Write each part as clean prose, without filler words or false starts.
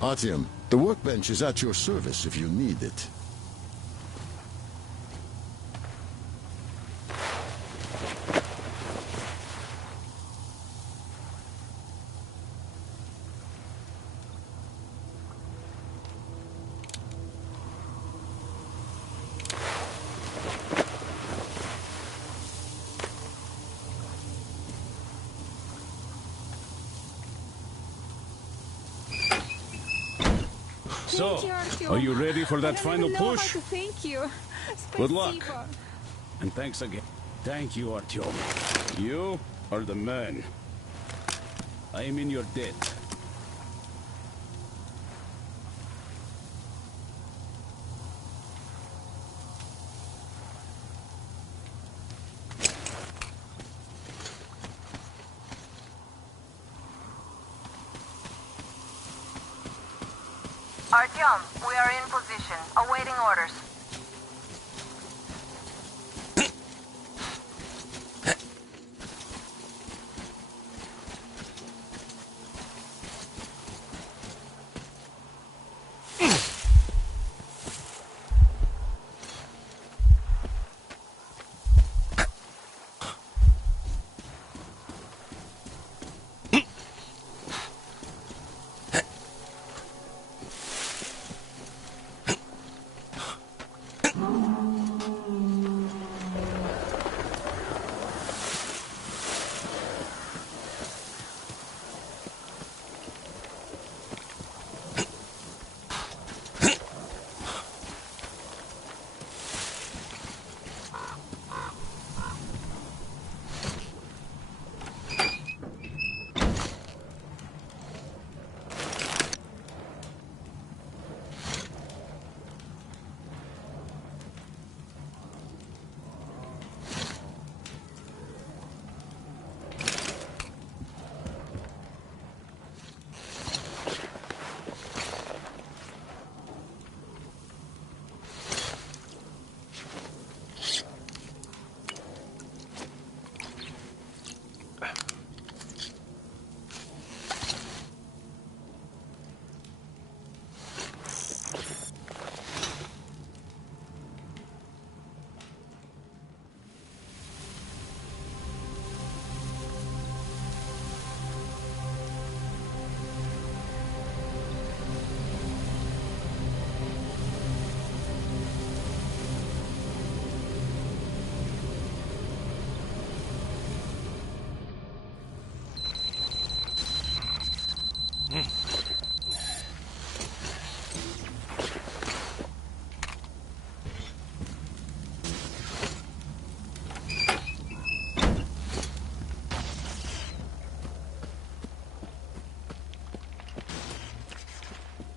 Artyom, the workbench is at your service if you need it. So, are you ready for that final push? Thank you. Good luck. And thanks again. Thank you, Artyom. You are the man. I am in your debt. Artyom, we are in position, awaiting orders.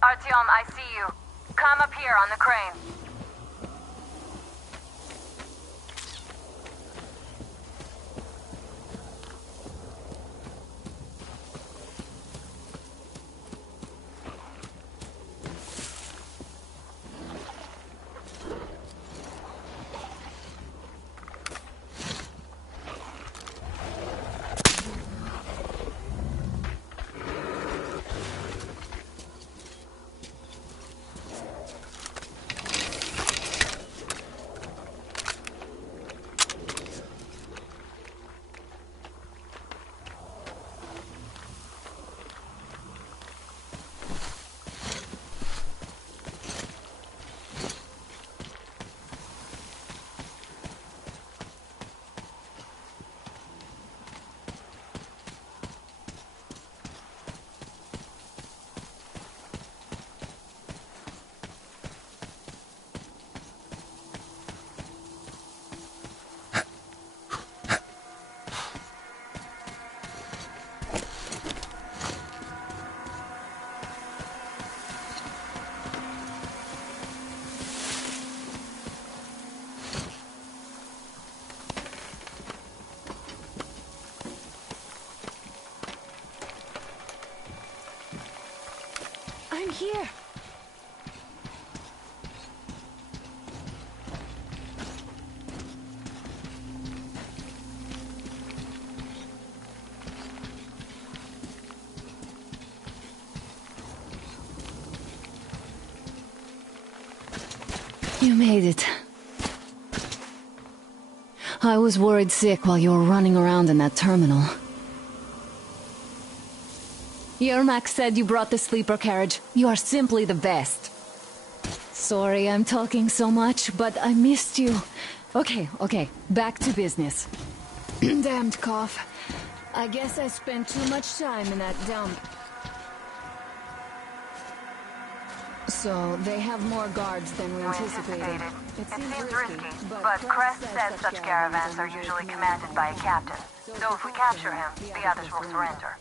Artyom, I see you. Come up here on the crane. I'm here. You made it. I was worried sick while you were running around in that terminal. Yermak said you brought the sleeper carriage. You are simply the best. Sorry I'm talking so much, but I missed you. Okay, back to business. Damned cough. I guess I spent too much time in that dump. So, they have more guards than we anticipated. It seems risky, but Crest said such caravans are usually commanded by a captain. So if we capture him, the others will surrender.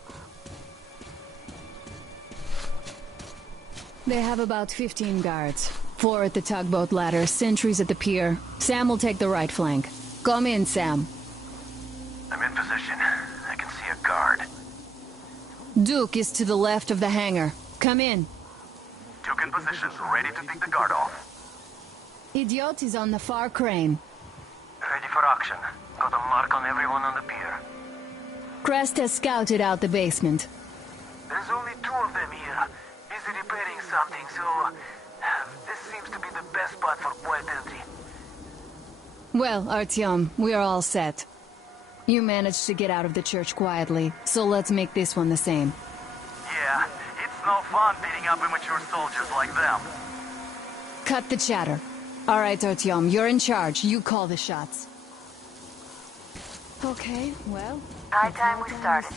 They have about 15 guards. 4 at the tugboat ladder, sentries at the pier. Sam will take the right flank. Come in, Sam. I'm in position. I can see a guard. Duke is to the left of the hangar. Come in. Duke in position, ready to take the guard off. Idiot is on the far crane. Ready for action. Got a mark on everyone on the pier. Crest has scouted out the basement. There's only 2 of them here. Busy repairing something, so... this seems to be the best spot for quiet entry. Well, Artyom, we are all set. You managed to get out of the church quietly, so let's make this one the same. Yeah, it's no fun beating up immature soldiers like them. Cut the chatter. All right, Artyom, you're in charge. You call the shots. Okay, well... High time we started.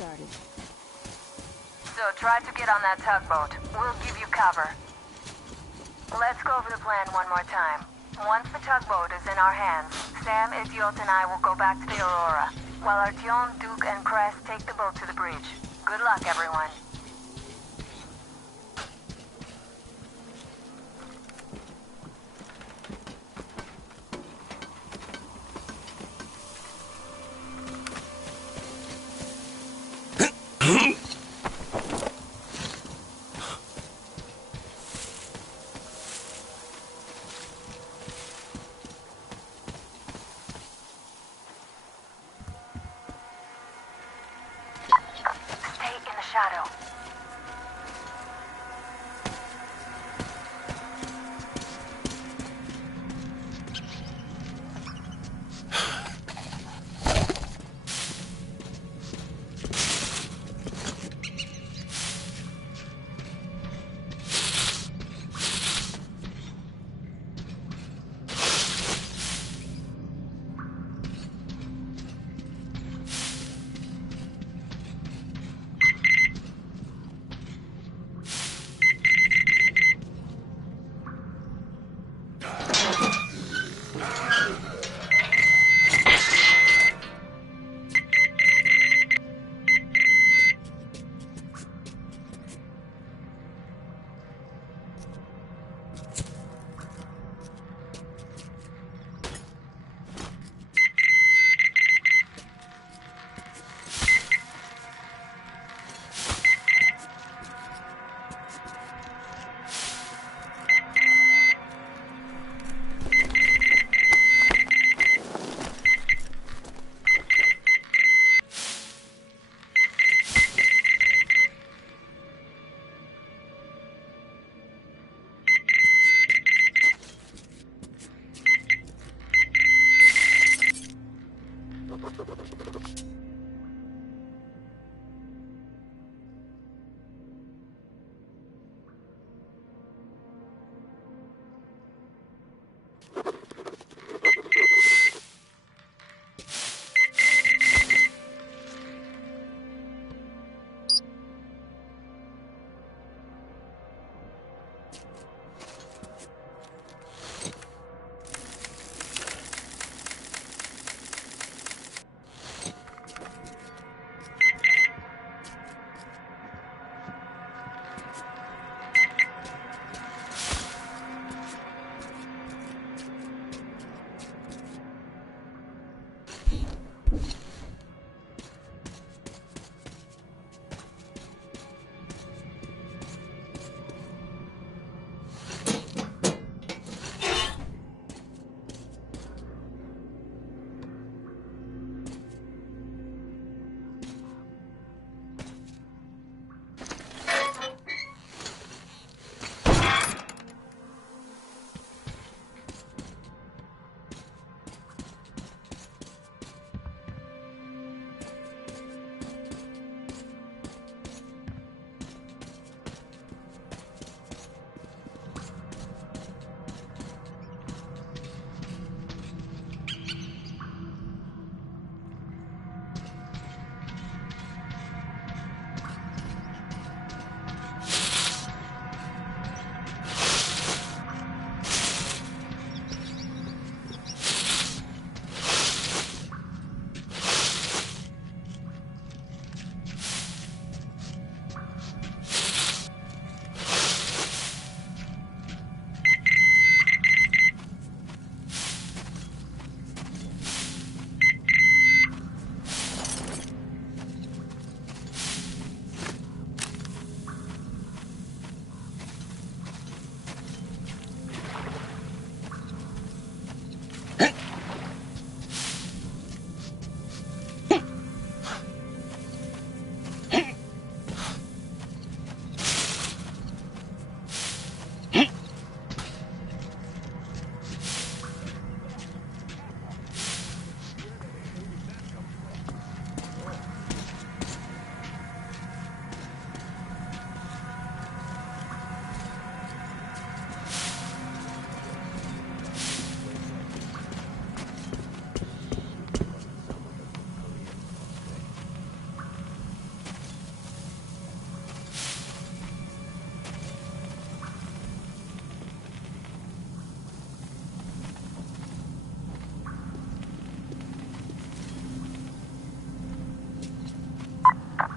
So try to get on that tugboat. We'll give you cover. Let's go over the plan one more time. Once the tugboat is in our hands, Sam, Idiot, and I will go back to the Aurora, while Artyom, Duke, and Crest take the boat to the bridge. Good luck, everyone. Stay in the shadow.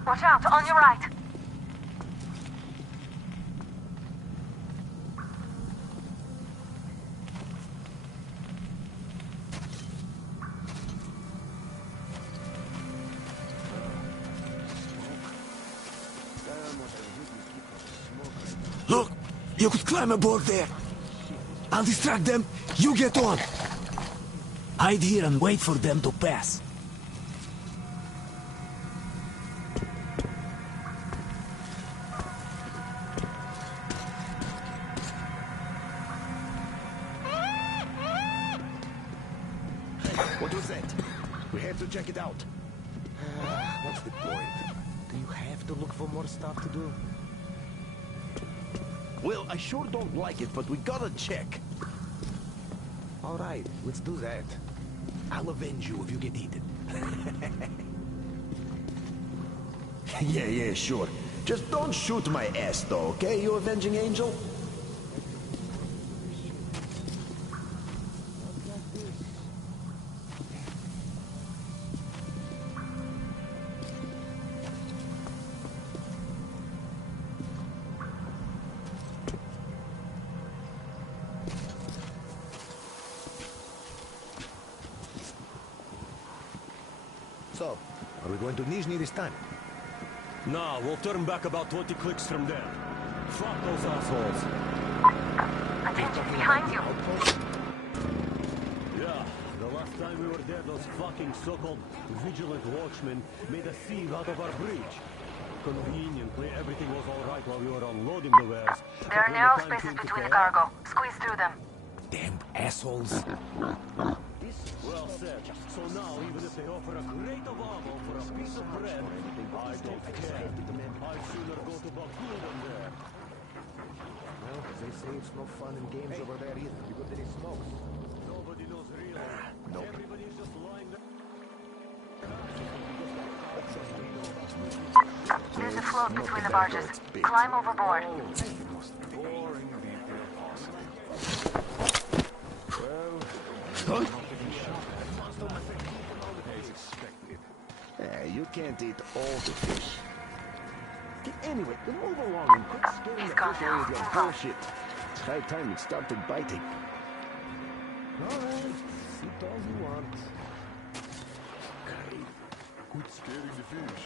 Watch out, on your right. Look, you could climb aboard there. I'll distract them, you get on. Hide here and wait for them to pass. What was that? We have to check it out. What's the point? Do you have to look for more stuff to do? Well, I sure don't like it, but we gotta check. All right, let's do that. I'll avenge you if you get eaten. Yeah, sure. Just don't shoot my ass, though, okay, you avenging angel? So, are we going to Nizhny this time? No, we'll turn back about 20 clicks from there. Fuck those assholes. Attention, behind you. Yeah, the last time we were there, those fucking so-called vigilant watchmen made a sieve out of our bridge. Conveniently, everything was all right while we were unloading the wares. There are narrow spaces between the cargo. Squeeze through them. Damn assholes. Well said. So now, even if they offer a crate of ammo for a piece of bread, I don't care. I'd sooner go to Baku than there. Well, they say it's no fun in games over there either. You got any smokes? Nobody knows really. Nope. Everybody's just lying there. There's a float between the barges. Climb overboard. Yeah, you can't eat all the fish. Okay, anyway, then move along and quit scaring He's the gone fish away now. with your Move on. bullshit. It's high time it started biting. All right, eat all you want. Quit scaring the fish.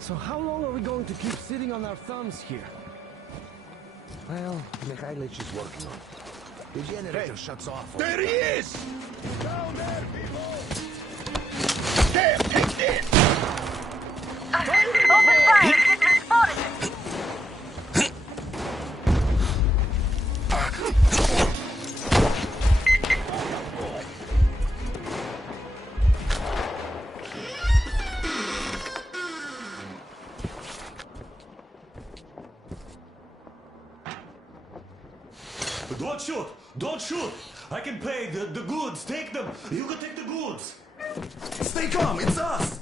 So how long are we going to keep sitting on our thumbs here? Well, Mikhailich is working on it. The generator shuts off. There he is! Down there, people! There, take this! Open fire! He's been spotted! Don't shoot! Don't shoot! I can pay the goods. Take them. You can take the goods. Stay calm, it's us!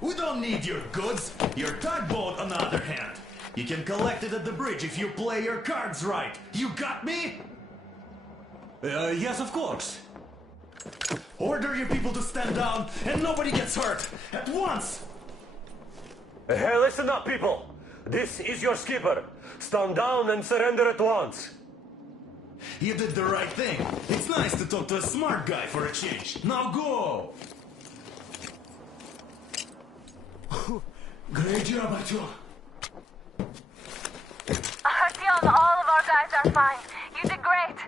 We don't need your goods. Your tugboat, on the other hand. You can collect it at the bridge if you play your cards right. You got me? Yes, of course. Order your people to stand down and nobody gets hurt. At once! Hey, listen up, people. This is your skipper. Stand down and surrender at once. You did the right thing. It's nice to talk to a smart guy for a change. Now go! Great job, Artyom. Artyom, all of our guys are fine. You did great.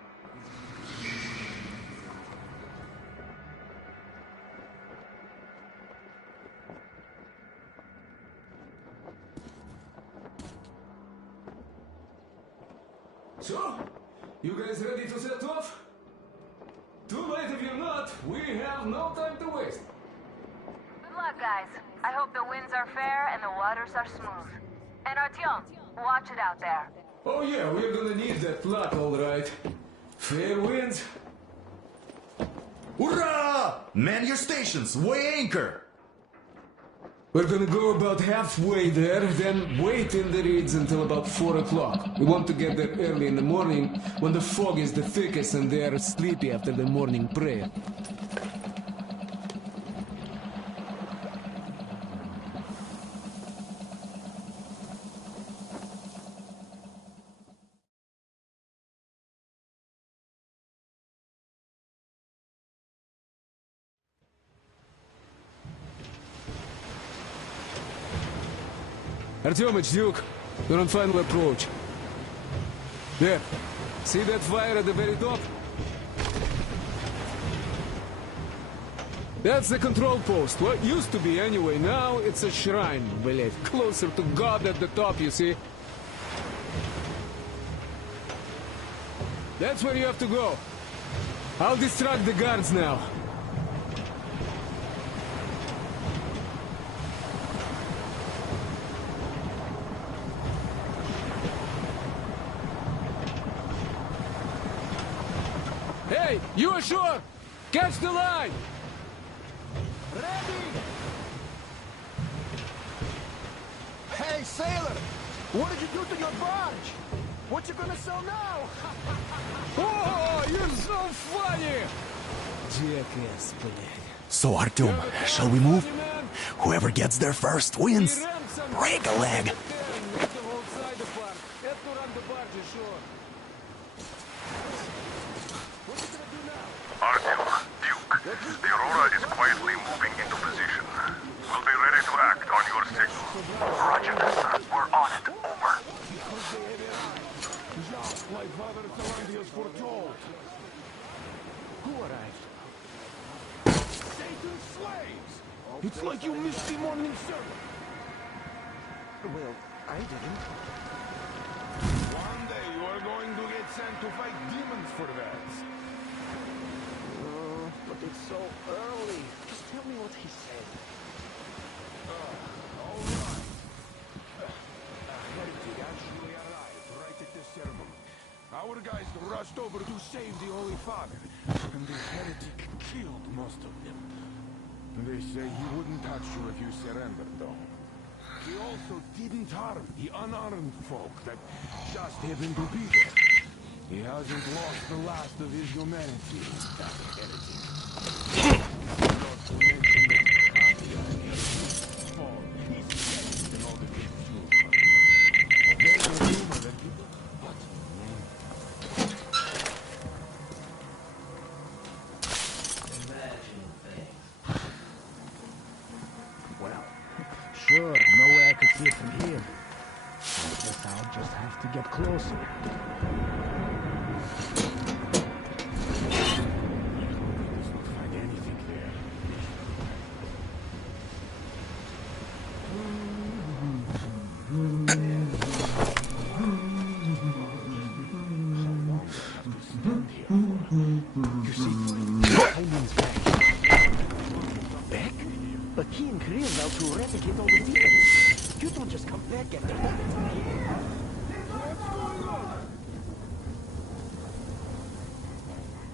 So, you guys ready to set off? Too late if you're not. We have no time to waste. Good luck, guys. I hope the winds are fair and the waters are smooth. And Artyom, watch it out there. Oh yeah, we're gonna need that luck, all right. Fair winds. Hurrah! Man your stations, weigh anchor! We're gonna go about halfway there, then wait in the reeds until about 4 o'clock. We want to get there early in the morning when the fog is the thickest and they are sleepy after the morning prayer. Artyomich, Duke, you're on final approach. There. See that fire at the very top? That's the control post. Well, it used to be anyway. Now it's a shrine, блядь. Closer to God at the top, you see? That's where you have to go. I'll distract the guards now. Hey, you ashore! Catch the line! Ready! Hey, sailor! What did you do to your barge? What you gonna sell now? Oh, you're so funny! Jackass, блядь. So, Artyom, shall we move? Whoever gets there first wins. Break a leg. Artyom, Duke, the Aurora is quietly moving into position. We'll be ready to act on your signal. Roger, sir. We're on it. Over. Just like Father Talandius foretold. Who arrived? Satan's slaves! It's like you missed the morning service. Well, I didn't. One day you are going to get sent to fight demons for that. But it's so early. Just tell me what he said. All right. A heretic actually arrived right at this ceremony. Our guys rushed over to save the Holy Father, and the heretic killed most of them. They say he wouldn't touch you if you surrendered, though. He also didn't harm the unarmed folk that just happened to be there. He hasn't lost the last of his humanity, that heretic. Not to mention that oh, he's dead in all the big too. There's a rumor that he... What? Well, sure, no way I could see it from here. I guess I'll just have to get closer. You see, Hyman's back. Back? But he and Krill vowed to eradicate all the demons. You don't just come back after that. What's going on?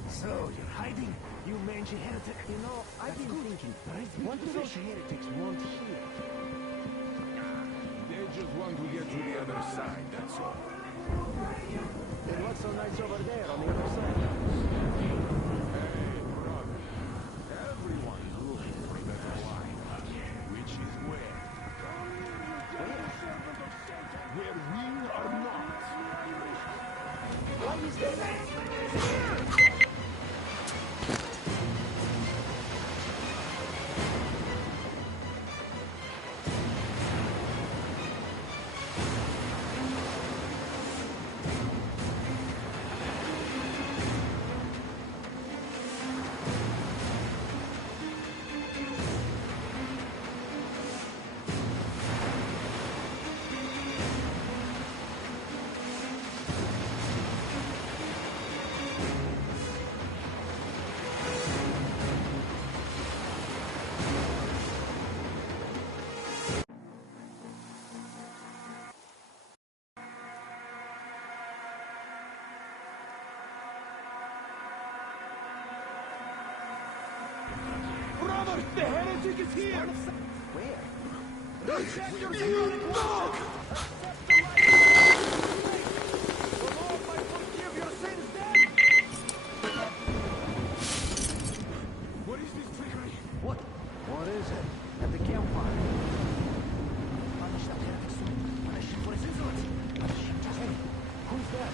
So, you're hiding? You mangy heretic. You know, I've been thinking, what do those heretics want here? They just want to get to the other side, that's all. And what's so nice over there on the other side? Hey, brother. Everyone's looking for a better life. Which is where? Where we are not. Why is that? Brother, the heretic is here! Where? Check your dog! What is this trickery? What is it? At the campfire. Hey, who's that?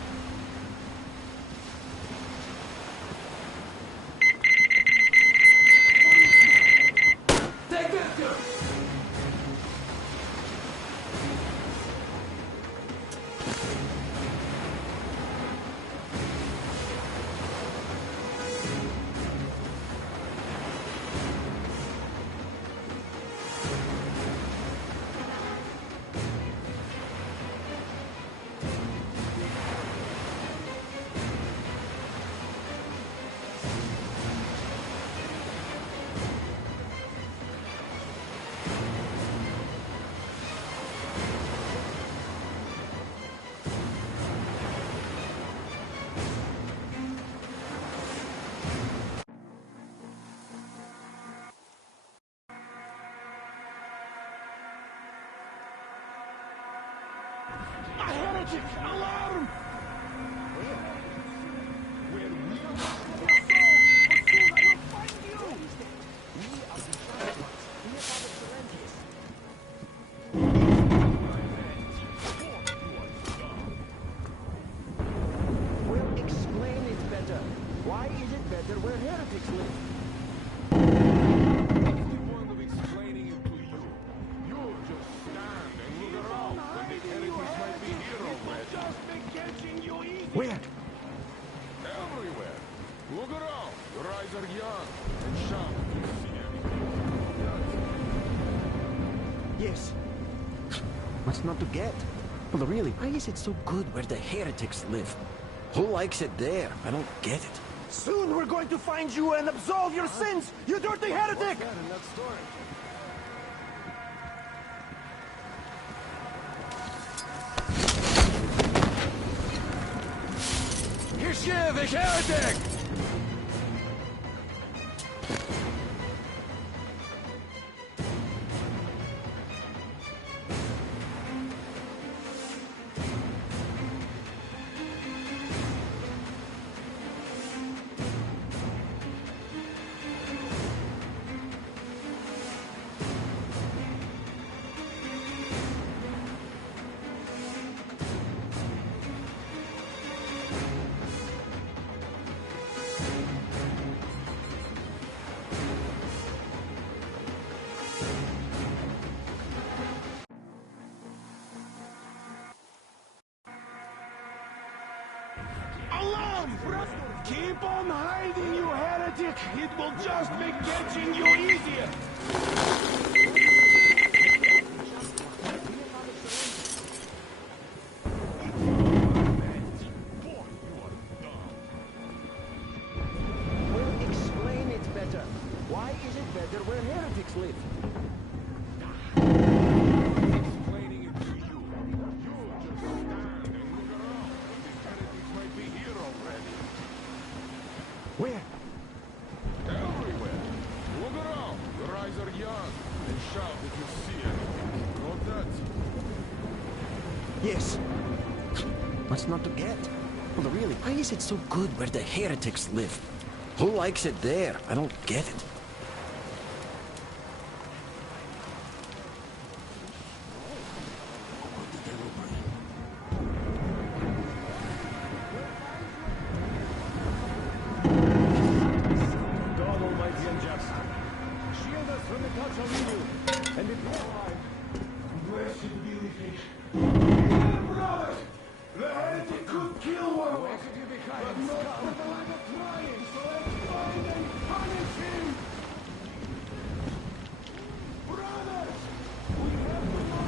heretic! Alarm! Where we are soon I will find you! We are the champions. We have our Serentis. Well, explain it better. Why is it better where heretics live? What's the point of explaining it to you? You just stand and look around when the heretics might be here already. Just be catching you easy. Where? Everywhere. Look around. Your eyes are young and sharp if you see anything. Yes. What's not to get? Well, really, why is it so good where the heretics live? Who likes it there? I don't get it. Soon we're going to find you and absolve your sins, you dirty heretic! Here's here, the heretic! Alarm! Keep on hiding, you heretic! It will just make catching you easier! Well, explain it better. Why is it better where heretics live? Explaining it to you. You just stand and look around when the heretics might be here already. Where? Everywhere. Look around. Your eyes are young and sharp if you see anything. Not that. Yes. What's not to get? Well, really, why is it so good where the heretics live? Who likes it there? I don't get it. God Almighty and just. Shield us from the touch of evil. And if you are Blessed be the fish. Dear brother! The heretic could kill one of us, but not for the lack of trying, so let's find and punish him! Brothers! We have to know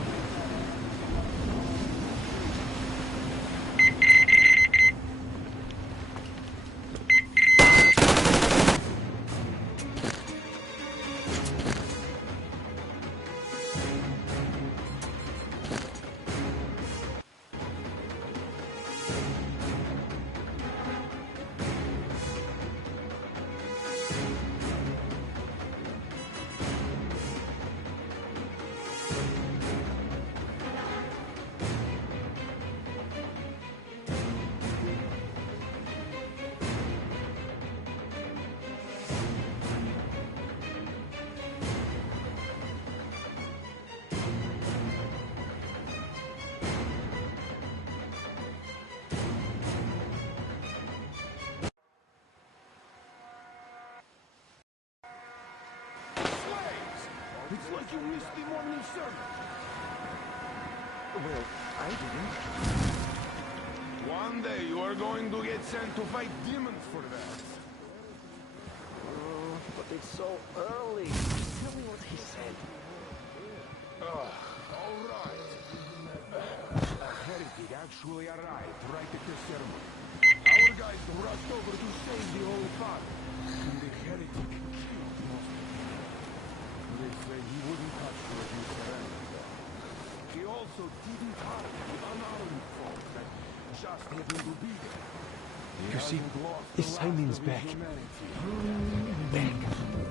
it's like you missed the morning sermon. Well, I didn't. One day you are going to get sent to fight demons for that. But it's so early. Tell me what he said. All right. A heretic actually arrived right at the ceremony. Our guys rushed over to save the Holy Father. And the heretic killed most of them. They say he wouldn't touch you if you surrendered. He also didn't harm the unarmed folk that just happened to be there. You see, his Simon's back. Back?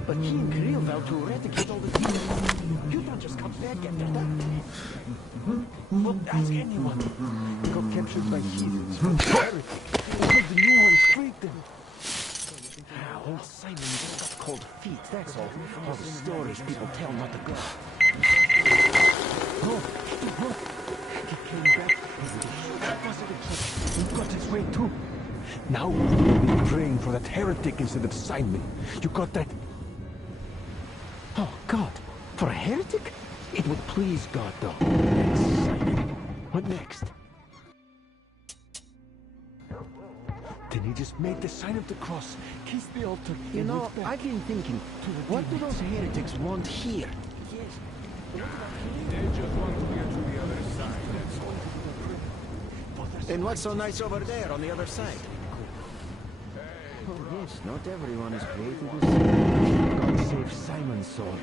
But he and Kirill vowed to eradicate all the demons. You don't just come back after that. Well, Don't ask anyone. He got captured by heathens from the heretic. Because the new ones freaked them. Old Simon just got cold feet, that's all. All the stories people tell not to go. Look! He came back. He got his way too. Now we'll be praying for that heretic instead of Simon. You got that? Oh, God. For a heretic? It would please God, though. That's Simon. What next? Then he just made the sign of the cross, kissed the altar. You know, I've been thinking, what do those heretics want here? They just want to get to the other side, that's all. And what's so nice over there on the other side? Oh, yes, not everyone is created the same. God save Simon's soul.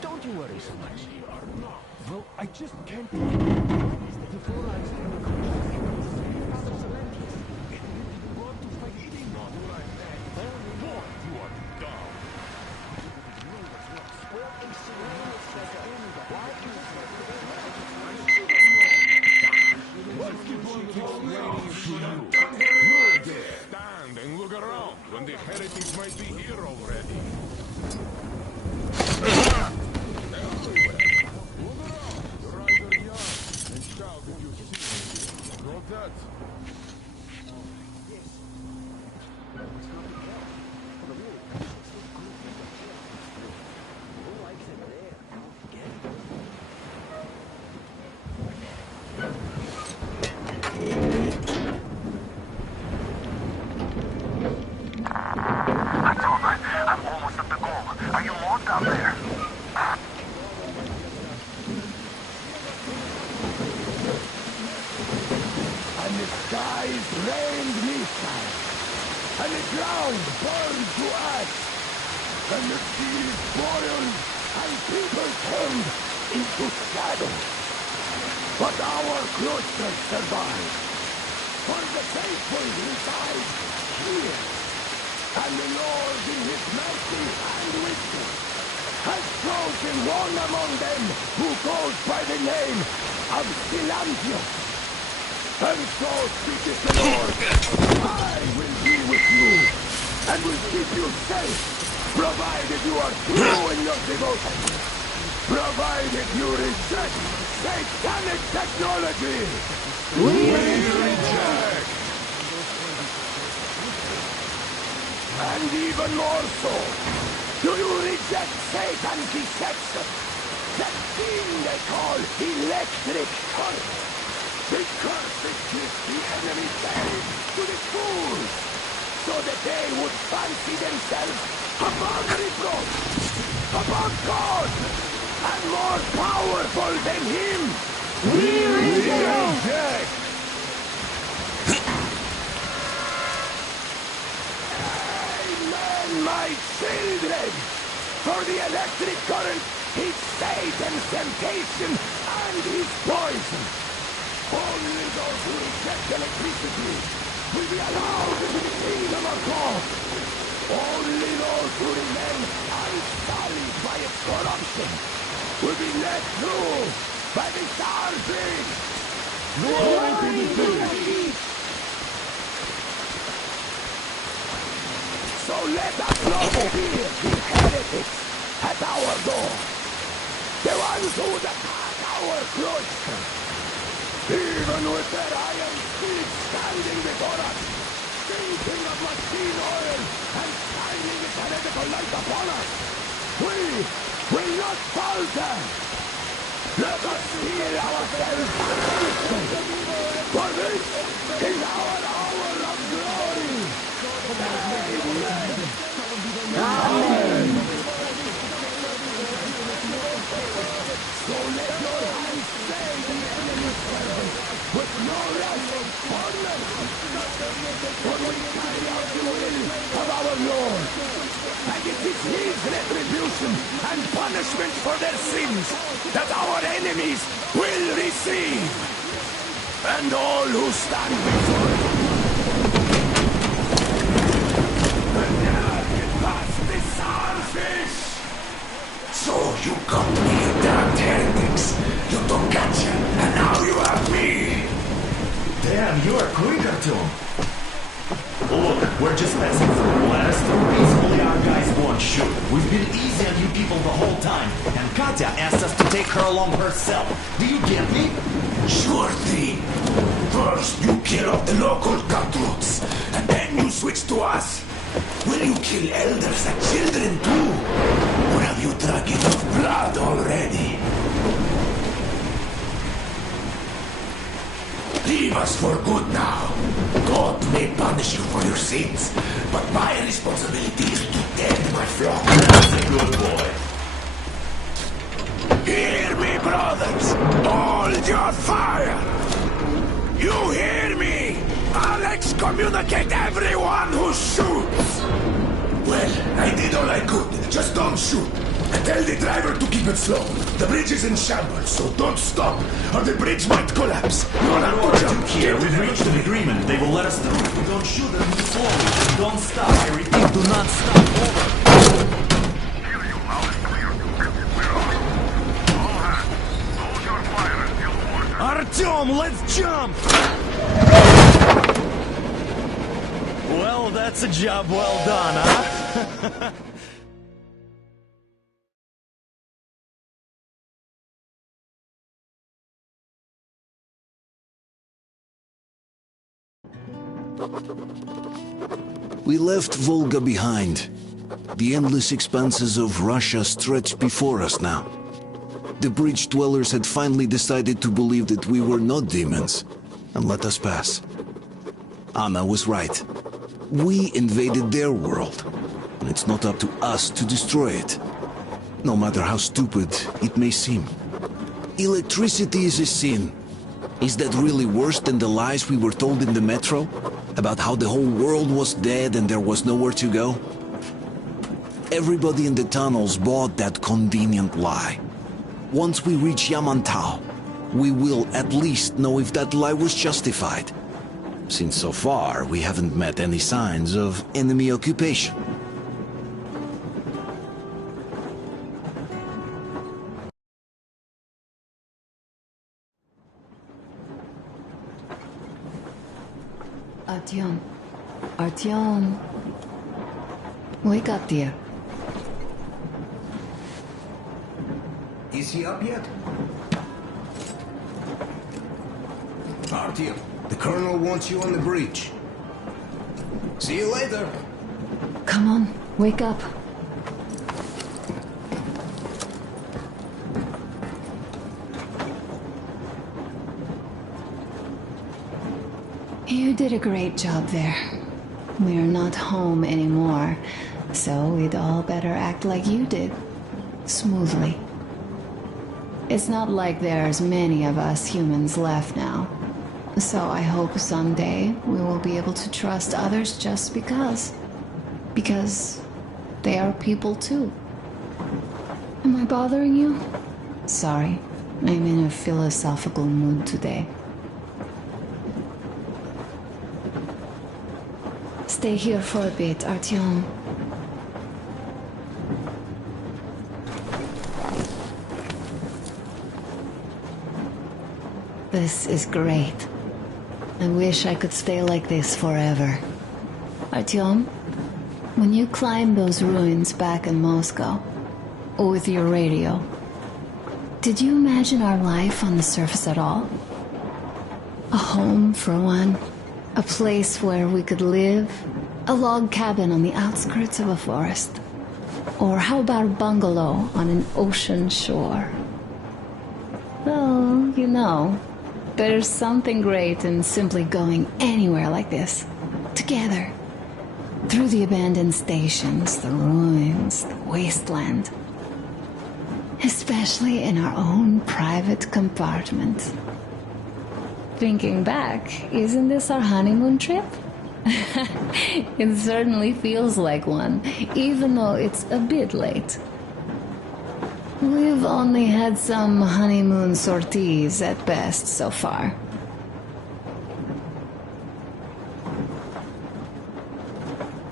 Don't you worry so much. Well, I just can't... The four eyes have a Stand and look around when the heretics might be here already. So you got me, damn You took Katya, and now you have me! Damn, you are quick, Artyom. Look, we're just passing through. Let us through peacefully. Our guys won't shoot. We've been easy on you people the whole time. And Katya asked us to take her along herself. Do you get me? Sure thing. First, you kill off the local cutthroats, and then you switch to us. Will you kill elders and children too? Or have you drunk enough blood already? Leave us for good now. God may punish you for your sins, but my responsibility is to tend my flock. That's a good boy. Hear me, brothers! Hold your fire! You hear me? I'll excommunicate everyone who shoots! Well, I did all I could. Just don't shoot. And tell the driver to keep it slow. The bridge is in shambles, so don't stop, or the bridge might collapse. You'll have to jump Here, we've reached an agreement. They will let us through if we don't shoot them slowly. Don't stop. I repeat, do not stop. Over. Hear you loud and clear, Duke. We're on. All hands, hold your fire until ordered. Artyom, let's jump! Well, that's a job well done, huh? We left Volga behind. The endless expanses of Russia stretched before us now. The bridge dwellers had finally decided to believe that we were not demons and let us pass. Anna was right. We invaded their world, and it's not up to us to destroy it, no matter how stupid it may seem. Electricity is a sin. Is that really worse than the lies we were told in the metro? About how the whole world was dead and there was nowhere to go? Everybody in the tunnels bought that convenient lie. Once we reach Yamantau, we will at least know if that lie was justified. Since so far, we haven't met any signs of enemy occupation. Artyom. Artyom. Wake up, dear. Is he up yet? Artyom, the Colonel wants you on the breach. See you later. Come on, wake up. You did a great job there. We're not home anymore, so we'd all better act like you did. Smoothly. It's not like there's many of us humans left now. So I hope someday we will be able to trust others just because. Because they are people too. Am I bothering you? Sorry, I'm in a philosophical mood today. Stay here for a bit, Artyom. This is great. I wish I could stay like this forever. Artyom, when you climbed those ruins back in Moscow, with your radio, did you imagine our life on the surface at all? A home, for one. A place where we could live. A log cabin on the outskirts of a forest. Or how about a bungalow on an ocean shore? Well, you know, there's something great in simply going anywhere like this. Together. Through the abandoned stations, the ruins, the wasteland. Especially in our own private compartment. Thinking back, isn't this our honeymoon trip? It certainly feels like one, even though it's a bit late. We've only had some honeymoon sorties at best so far.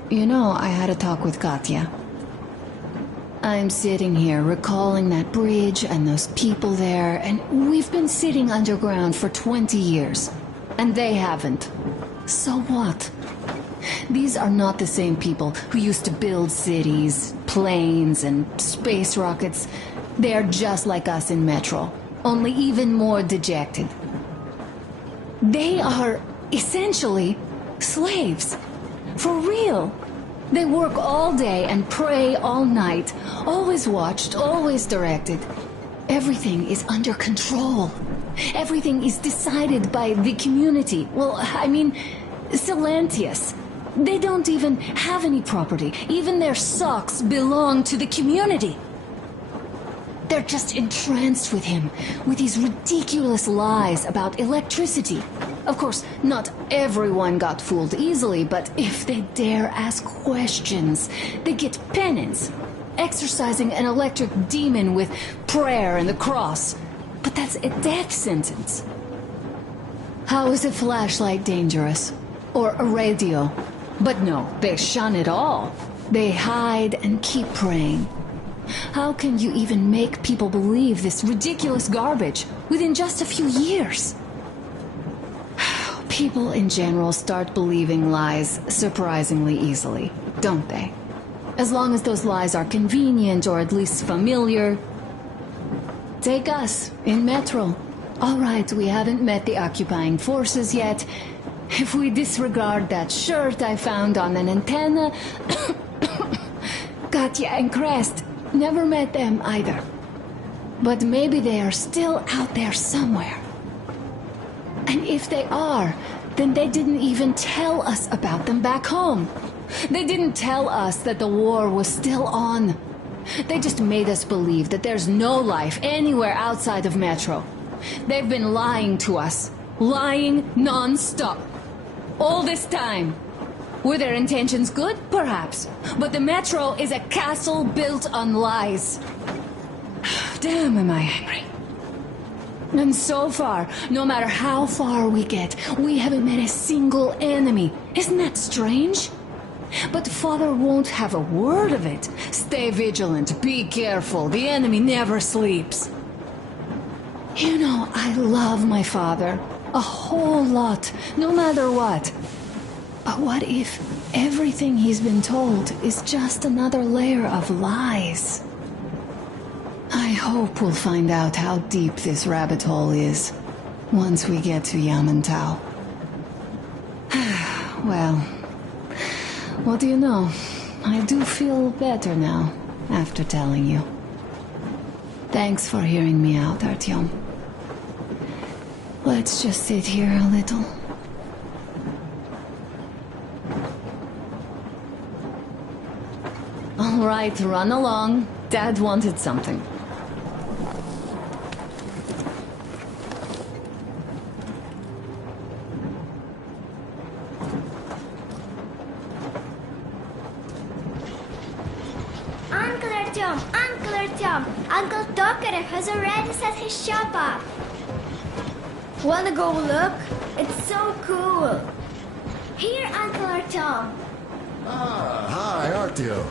You know, I had a talk with Katya. I'm sitting here recalling that bridge and those people there, and we've been sitting underground for 20 years. And they haven't. So what? These are not the same people who used to build cities, planes, and space rockets. They're just like us in Metro, only even more dejected. They are essentially slaves. For real. They work all day and pray all night, always watched, always directed. Everything is under control. Everything is decided by the community. Well, I mean, Silantius. They don't even have any property. Even their socks belong to the community. They're just entranced with him, with these ridiculous lies about electricity. Of course, not everyone got fooled easily, but if they dare ask questions, they get penance, exorcising an electric demon with prayer and the cross. But that's a death sentence. How is a flashlight dangerous? Or a radio? But no, they shun it all. They hide and keep praying. How can you even make people believe this ridiculous garbage within just a few years? People in general start believing lies surprisingly easily, don't they? As long as those lies are convenient or at least familiar. Take us, in Metro. All right, we haven't met the occupying forces yet. If we disregard that shirt I found on an antenna... Katya and Crest, never met them either. But maybe they are still out there somewhere. And if they are, then they didn't even tell us about them back home. They didn't tell us that the war was still on. They just made us believe that there's no life anywhere outside of Metro. They've been lying to us. Lying non-stop. All this time. Were their intentions good? Perhaps. But the Metro is a castle built on lies. Damn, am I angry. And so far, no matter how far we get, we haven't met a single enemy. Isn't that strange? But Father won't have a word of it. Stay vigilant, be careful, the enemy never sleeps. You know, I love my father. A whole lot, no matter what. But what if everything he's been told is just another layer of lies? I hope we'll find out how deep this rabbit hole is once we get to Yamantau. Well, what do you know? I do feel better now, after telling you. Thanks for hearing me out, Artyom. Let's just sit here a little. All right, run along. Dad wanted something. Uncle Artyom, Uncle Tokarev has already set his shop up. Wanna go look? It's so cool. Here, Uncle Artyom. Ah, hi, Artyom.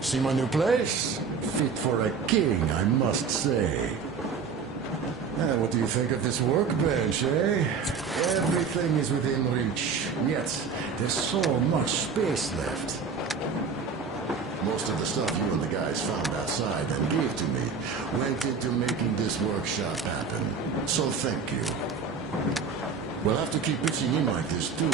See my new place? Fit for a king, I must say. What do you think of this workbench, eh? Everything is within reach, yet there's so much space left. Most of the stuff you and the guys found outside and gave to me went into making this workshop happen. So thank you. We'll have to keep pitching in like this too.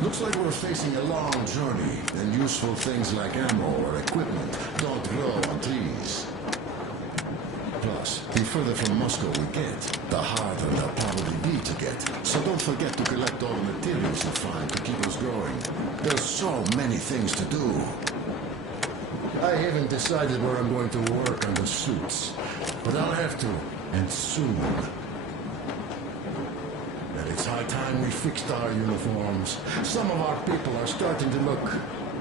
Looks like we're facing a long journey, and useful things like ammo or equipment don't grow on trees. Plus, the further from Moscow we get, the harder they'll probably be to get. So don't forget to collect all the materials you find to keep us growing. There's so many things to do. I haven't decided where I'm going to work on the suits, but I'll have to, and soon. And it's high time we fixed our uniforms. Some of our people are starting to look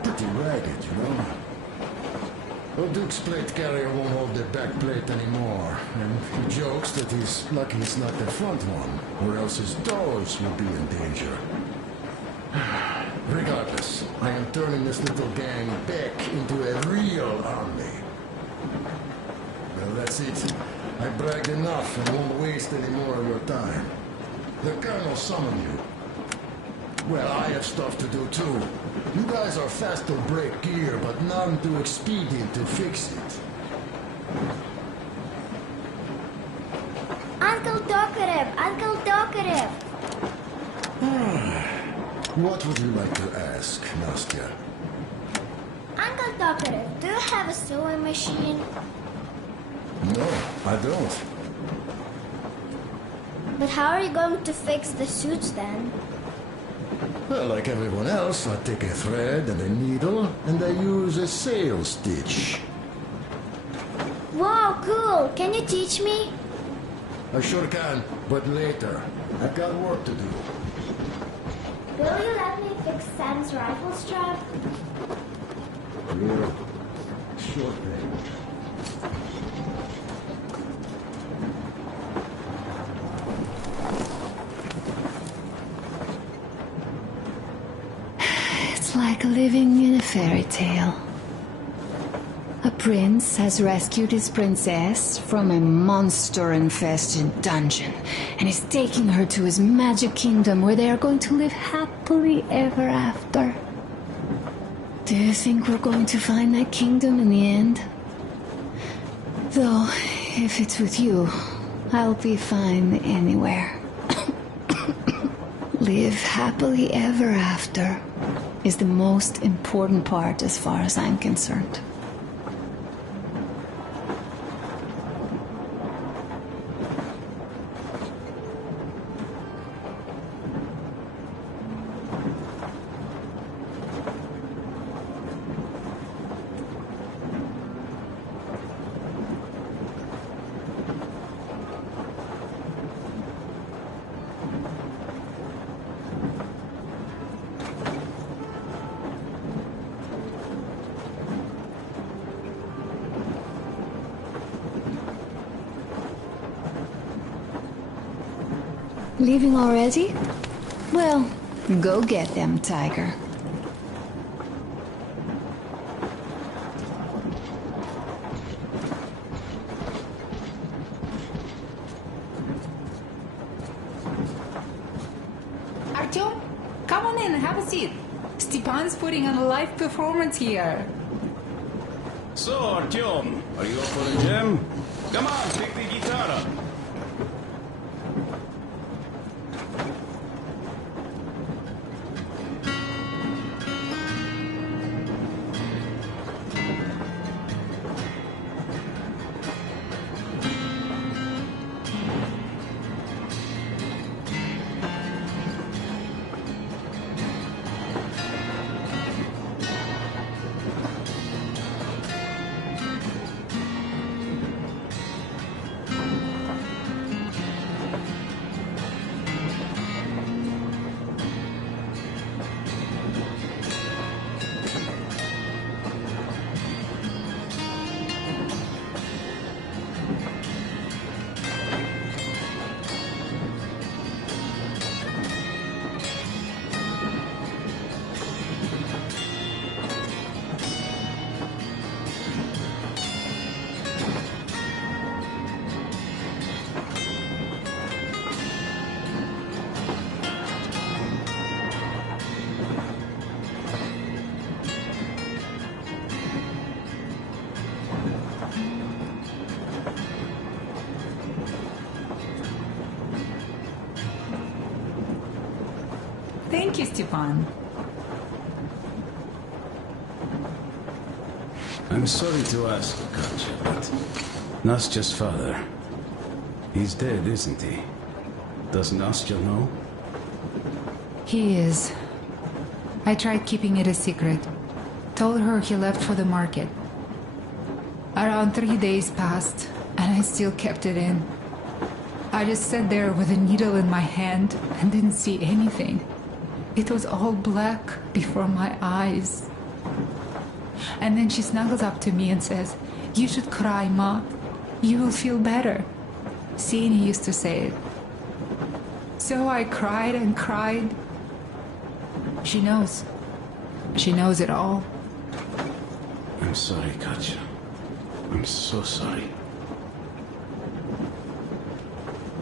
pretty ragged, you know? Well, Duke's plate carrier won't hold the back plate anymore, and he jokes that he's lucky it's not the front one, or else his toes will be in danger. Regardless, I am turning this little gang back into a real army. That's it. I bragged enough and won't waste any more of your time. The Colonel summoned you. Well, I have stuff to do too. You guys are fast to break gear, but none too expedient to fix it. Uncle Tokarev! Uncle Tokarev! What would you like to ask, Nastya? Uncle Tokarev, do you have a sewing machine? No, I don't. But how are you going to fix the suits then? Well, like everyone else, I take a thread and a needle, and I use a sail stitch. Wow, cool! Can you teach me? I sure can, but later. I've got work to do. Will you let me fix Sam's rifle strap? Yeah, sure thing. It's like living in a fairy tale. A prince has rescued his princess from a monster-infested dungeon and is taking her to his magic kingdom where they are going to live happily ever after. Do you think we're going to find that kingdom in the end? Though, if it's with you, I'll be fine anywhere. Live happily ever after is the most important part as far as I'm concerned. Leaving already? Well, go get them, Tiger. Artyom, come on in, have a seat. Stepan's putting on a live performance here. So, Artyom, are you up for a jam? Come on, pick the guitar up. Thank you, Stepan. I'm sorry to ask, Katya, but Nastya's father, he's dead, isn't he? Does Nastya know? He is. I tried keeping it a secret. Told her he left for the market. Around 3 days passed, and I still kept it in. I just sat there with a needle in my hand and didn't see anything. It was all black before my eyes. And then she snuggles up to me and says, "You should cry, Ma. You will feel better." Sieni used to say it. So I cried and cried. She knows. She knows it all. I'm sorry, Katya. I'm so sorry.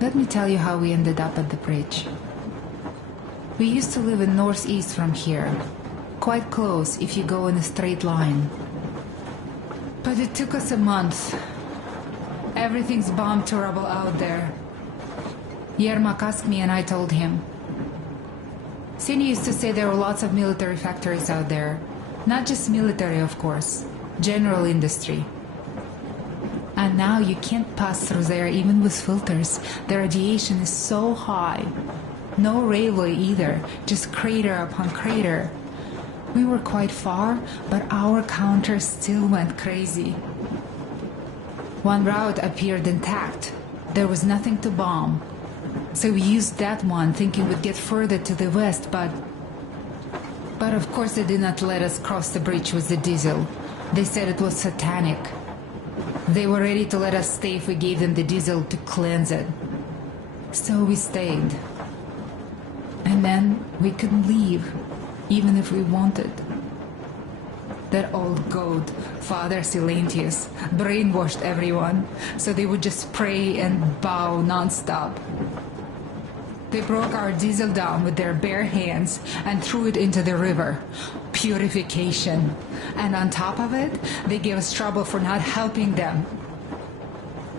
Let me tell you how we ended up at the bridge. We used to live in northeast from here. Quite close if you go in a straight line. But it took us a month. Everything's bombed to rubble out there. Yermak asked me and I told him. Sini used to say there were lots of military factories out there. Not just military, of course. General industry. And now you can't pass through there even with filters. The radiation is so high. No railway either, just crater upon crater. We were quite far, but our counter still went crazy. One route appeared intact. There was nothing to bomb. So we used that one, thinking we'd get further to the west, but of course they did not let us cross the bridge with the diesel. They said it was satanic. They were ready to let us stay if we gave them the diesel to cleanse it. So we stayed. And then we couldn't leave, even if we wanted. That old goat, Father Silentius, brainwashed everyone, so they would just pray and bow non-stop. They broke our diesel down with their bare hands and threw it into the river. Purification. And on top of it, they gave us trouble for not helping them.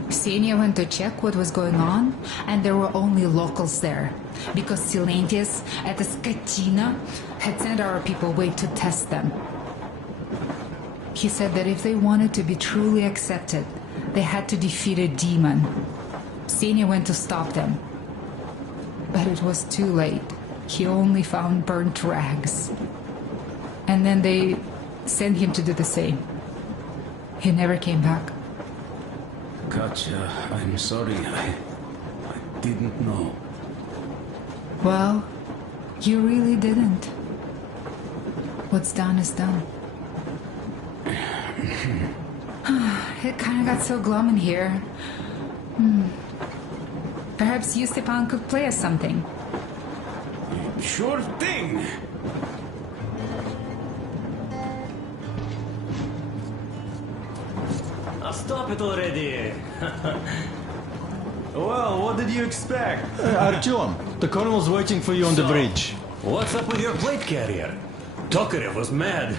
Ksenia went to check what was going on, and there were only locals there, because Silentius at the Skatina had sent our people away to test them. He said that if they wanted to be truly accepted, they had to defeat a demon. Ksenia went to stop them. But it was too late. He only found burnt rags. And then they sent him to do the same. He never came back. Katya, I'm sorry. I didn't know. Well, you really didn't. What's done is done. It kind of got so glum in here. Perhaps you, Stepan, could play us something. Sure thing. Stop it already. Well, what did you expect? Artyom, the colonel's waiting for you on the bridge. What's up with your plate carrier? Tokarev was mad.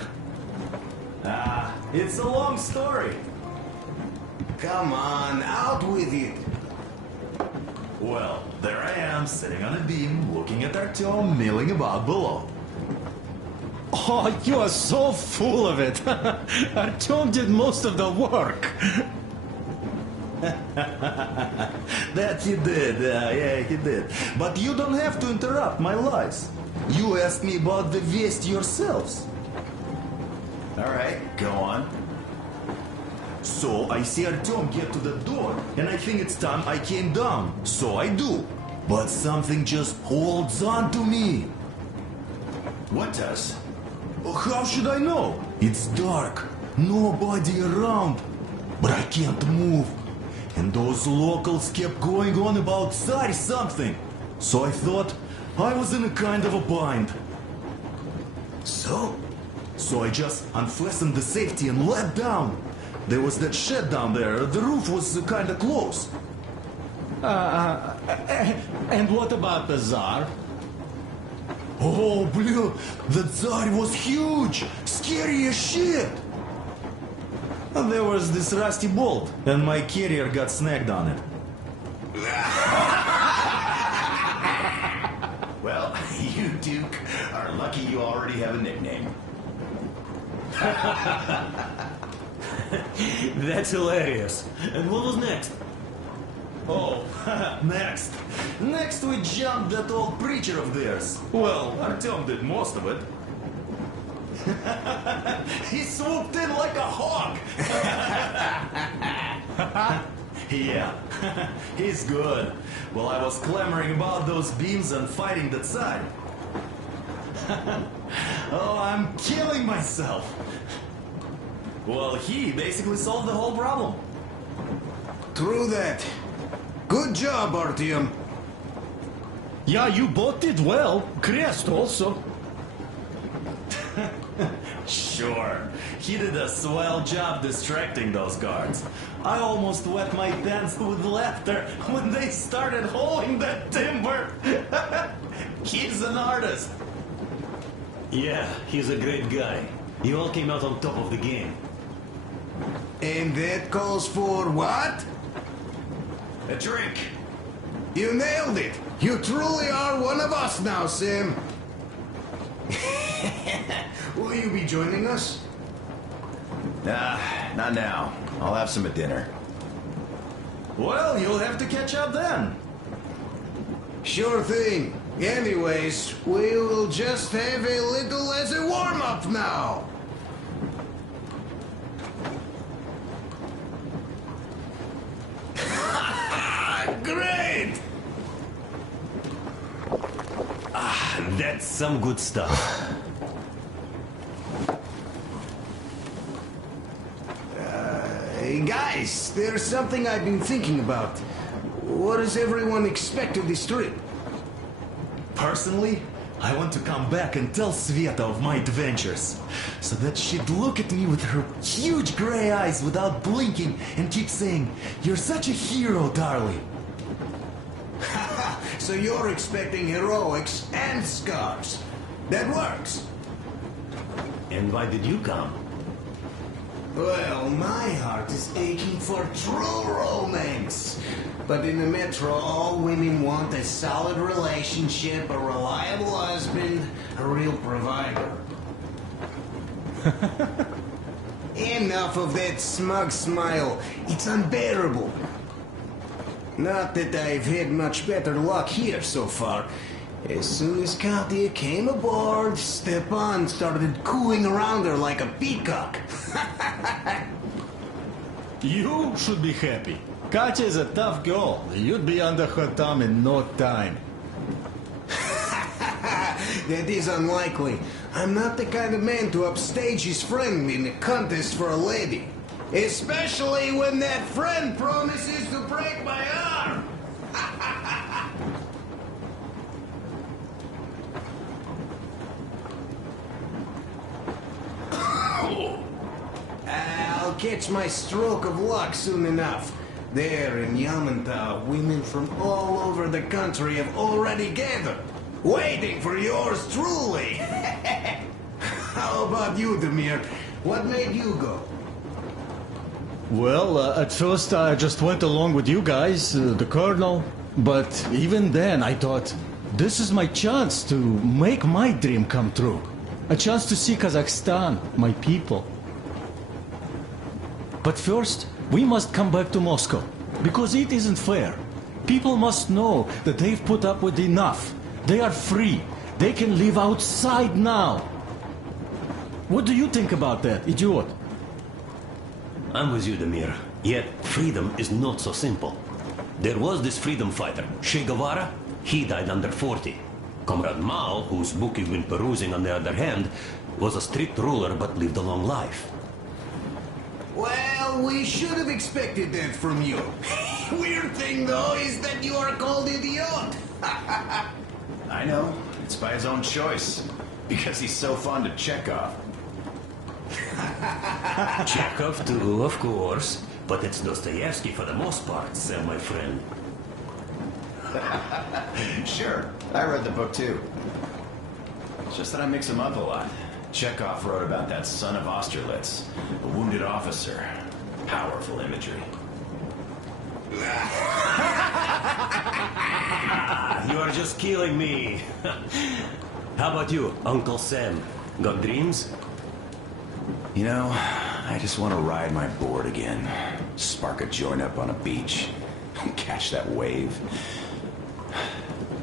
It's a long story. Come on, out with it. Well, there I am, sitting on a beam, looking at Artyom milling about below. Oh, you are so full of it. Artyom did most of the work. That he did, yeah, he did. But you don't have to interrupt my lies. You asked me about the Vest yourselves. Alright, go on. So I see Artyom get to the door, and I think it's time I came down. So I do. But something just holds on to me. What does? How should I know? It's dark, nobody around. But I can't move. And those locals kept going on about Tsar something. So I thought I was in a kind of a bind. So I just unfastened the safety and let down. There was that shed down there. The roof was kind of close. And what about the Tsar? Oh, blue, the Tsar was huge, scary as shit. And there was this rusty bolt, and my carrier got snagged on it. Well, you, Duke, are lucky you already have a nickname. That's hilarious. And what was next? Oh, next. Next we jumped that old preacher of theirs. Well, Artyom did most of it. He swooped in like a hawk. Yeah, he's good. Well, I was clamoring about those beams and fighting that side. Oh, I'm killing myself. Well, he basically solved the whole problem. True that. Good job, Artyom. Yeah, you both did well. Crest also. Sure. He did a swell job distracting those guards. I almost wet my pants with laughter when they started hauling that timber. He's an artist. Yeah, he's a great guy. You all came out on top of the game. And that calls for what? A drink. You nailed it. You truly are one of us now, Sam. Will you be joining us? Nah, not now. I'll have some at dinner. Well, you'll have to catch up then. Sure thing. Anyways, we will just have a little as a warm-up now. Great! That's some good stuff. Hey guys, there's something I've been thinking about. What does everyone expect of this trip? Personally, I want to come back and tell Sveta of my adventures, so that she'd look at me with her huge gray eyes without blinking and keep saying, "You're such a hero, darling." So you're expecting heroics and scars. That works. And why did you come? Well, my heart is aching for true romance. But in the Metro, all women want a solid relationship, a reliable husband, a real provider. Enough of that smug smile. It's unbearable. Not that I've had much better luck here so far. As soon as Katya came aboard, Stepan started cooing around her like a peacock. You should be happy. Katya is a tough girl. You'd be under her thumb in no time. That is unlikely. I'm not the kind of man to upstage his friend in a contest for a lady. Especially when that friend promises to break my arm. I'll catch my stroke of luck soon enough. There in Yamantau, women from all over the country have already gathered, waiting for yours truly. How about you, Demir? What made you go? Well, at first I just went along with you guys, the Colonel. But even then I thought, this is my chance to make my dream come true. A chance to see Kazakhstan, my people. But first, we must come back to Moscow, because it isn't fair. People must know that they've put up with enough. They are free. They can live outside now. What do you think about that, idiot? I'm with you, Demir. Yet, freedom is not so simple. There was this freedom fighter, Che Guevara. He died under 40. Comrade Mao, whose book you've been perusing on the other hand, was a strict ruler but lived a long life. Well, we should have expected that from you. Weird thing, though, is that you are called idiot. I know. It's by his own choice. Because he's so fond of Chekhov. Chekhov too, of course. But it's Dostoevsky for the most part, Sam, my friend. Sure, I read the book too. It's just that I mix them up a lot. Chekhov wrote about that son of Austerlitz, a wounded officer. Powerful imagery. You are just killing me. How about you, Uncle Sam? Got dreams? You know, I just want to ride my board again. Spark a joint up on a beach. Catch that wave.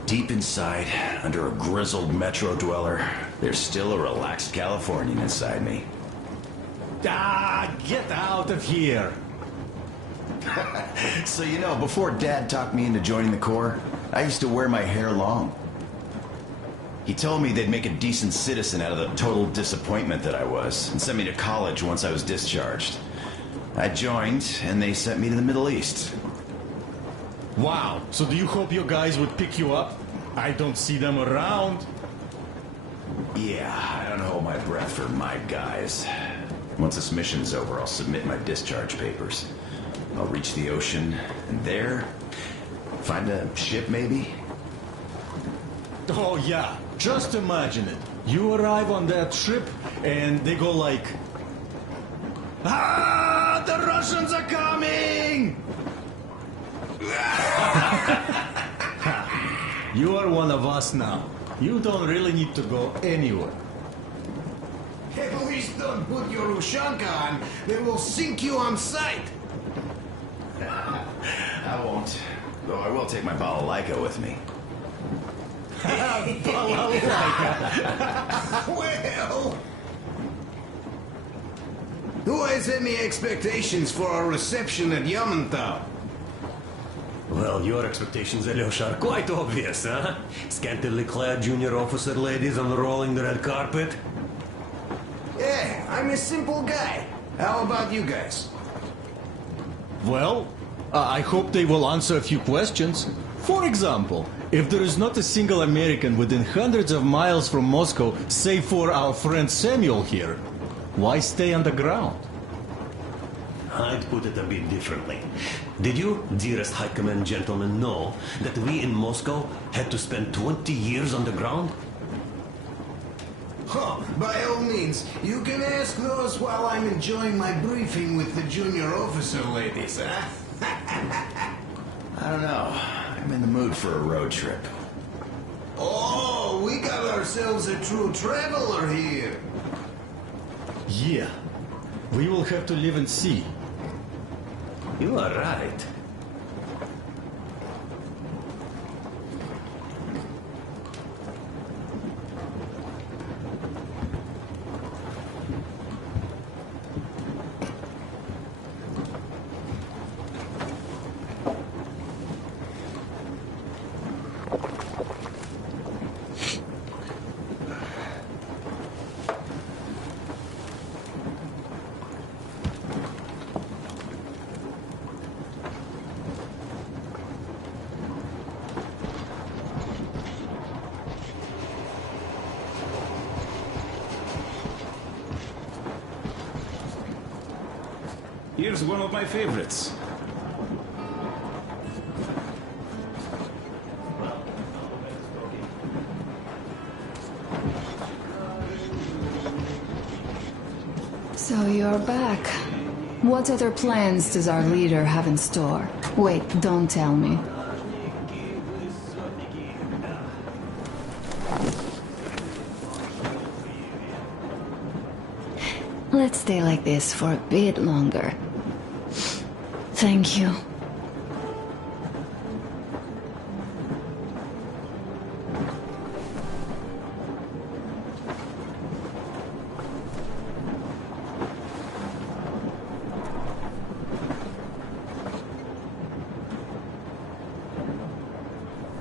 Deep inside, under a grizzled metro dweller, there's still a relaxed Californian inside me. Ah, get out of here! So you know, before Dad talked me into joining the Corps, I used to wear my hair long. He told me they'd make a decent citizen out of the total disappointment that I was, and sent me to college once I was discharged. I joined, and they sent me to the Middle East. Wow, so do you hope your guys would pick you up? I don't see them around. Yeah, I don't hold my breath for my guys. Once this mission's over, I'll submit my discharge papers. I'll reach the ocean, and there, find a ship maybe? Oh yeah, just imagine it. You arrive on that ship, and they go like... Ah, the Russians are coming! You are one of us now. You don't really need to go anywhere. At least don't put your Ushanka on. They will sink you on sight. I won't. Though I will take my balalaika with me. Well... Who has any expectations for our reception at Yamantau? Well, your expectations, Alyosha, are quite obvious, huh? Scantily clad junior officer ladies unrolling the red carpet. Yeah, I'm a simple guy. How about you guys? Well, I hope they will answer a few questions. For example, if there is not a single American within hundreds of miles from Moscow, save for our friend Samuel here, why stay underground? I'd put it a bit differently. Did you, dearest High Command gentlemen, know that we in Moscow had to spend 20 years underground? Huh, by all means, you can ask those while I'm enjoying my briefing with the junior officer ladies, huh? I don't know. I'm in the mood for a road trip. Oh, we got ourselves a true traveler here. Yeah, we will have to live and see. You are right. Here's one of my favorites. So you're back. What other plans does our leader have in store? Wait, don't tell me. Let's stay like this for a bit longer. Thank you.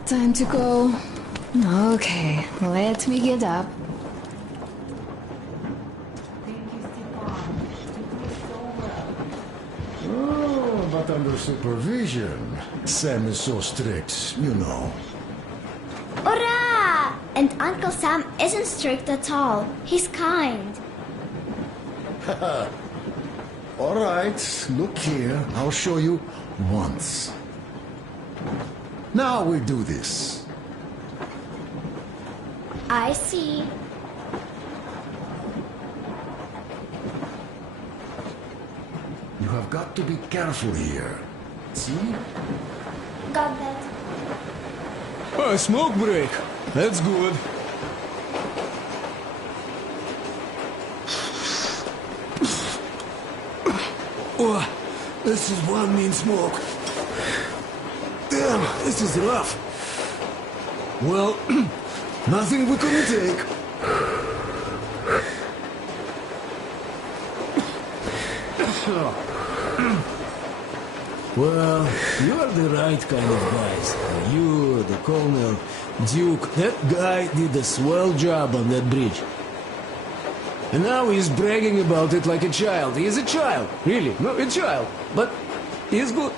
Time to go. Okay, let me get up. Oh, but under supervision. Sam is so strict, you know. Hurrah! And Uncle Sam isn't strict at all. He's kind. All right, look here. I'll show you once. Now we do this. I see. You have got to be careful here. See? Got that. Oh, smoke break. That's good. Oh, this is one mean smoke. Damn, this is rough. Well, nothing we couldn't take. Well, you are the right kind of guys. You, the Colonel, Duke, that guy did a swell job on that bridge. And now he's bragging about it like a child. He is a child, really, no, a child. But he's good.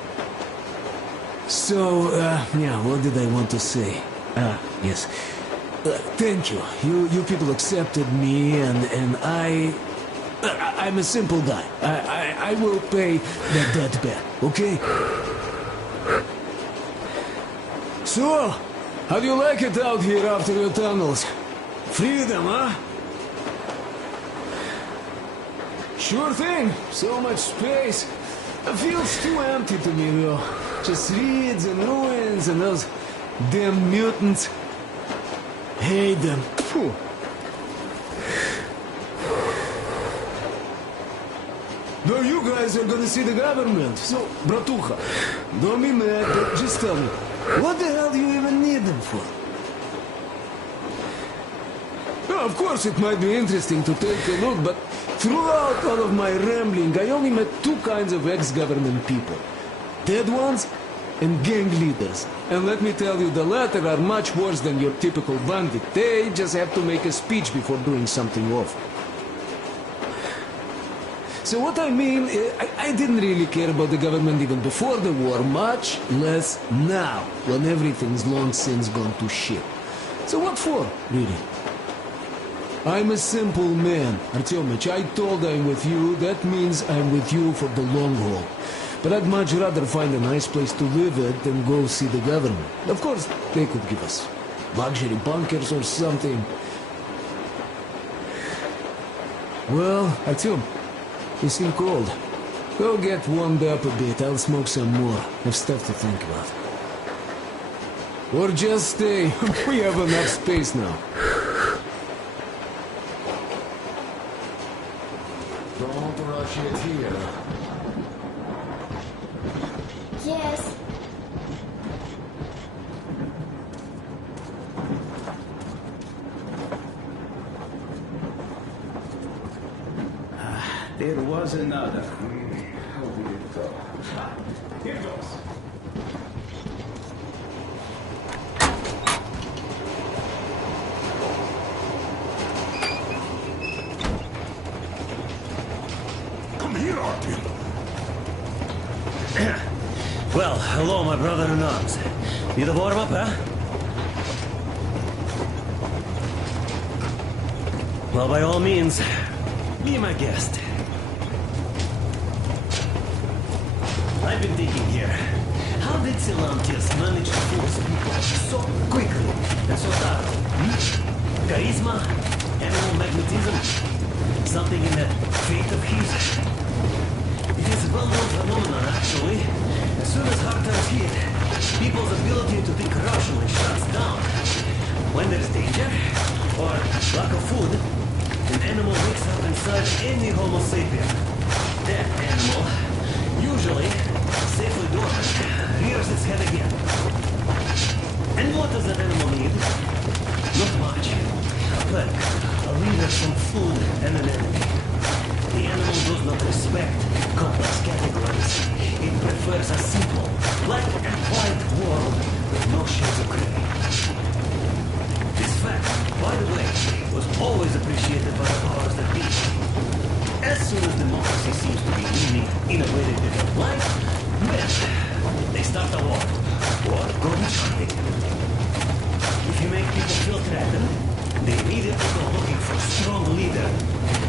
So, yeah, what did I want to say? Yes. Thank you. You people accepted me, and I I'm a simple guy. I will pay the debt back, okay? So, how do you like it out here after your tunnels? Freedom, huh? Sure thing. So much space. It feels too empty to me, though. Just reeds and ruins and those damn mutants. Hate them. Phew. No, you guys are gonna see the government. So, bratucha, don't be mad, but just tell me, what the hell do you even need them for? Well, of course, it might be interesting to take a look, but throughout all of my rambling, I only met two kinds of ex-government people. Dead ones and gang leaders. And let me tell you, the latter are much worse than your typical bandit. They just have to make a speech before doing something awful. So what I mean, I didn't really care about the government even before the war, much less now, when everything's long since gone to shit. So what for, really? I'm a simple man, Artyomich. I told I'm with you, that means I'm with you for the long haul. But I'd much rather find a nice place to live at than go see the government. Of course, they could give us luxury bunkers or something. Well, Artyom, you seem cold. Go get warmed up a bit, I'll smoke some more. I've stuff to think about. Or just stay. We have enough space now. Don't rush it here. Yes. There was another. How did it go? Here goes. Come here, Artyom. Well, hello, my brother in arms. Need a warm-up, huh? Well, by all means, be my guest. I've been thinking here, how did Silantius manage to force people so quickly and so thoroughly? Charisma? Animal magnetism? Something in that fate of his? It is a well-known phenomenon, actually. As soon as hard times hit, people's ability to think rationally shuts down. When there's danger, or lack of food, an animal wakes up inside any Homo sapien. That animal, usually safely dormant, rears its head again. And what does that animal need? Not much. A pack, a leader, some food, and an enemy. The animal does not respect complex categories. It prefers a simple, black and white world with no shades of gray. This fact, by the way, was always appreciated by the powers that be. As soon as democracy seems to be leaning in a way they didn't like, then they start a war, or go witch hunting. If you make people feel threatened, they immediately go looking for a strong leader to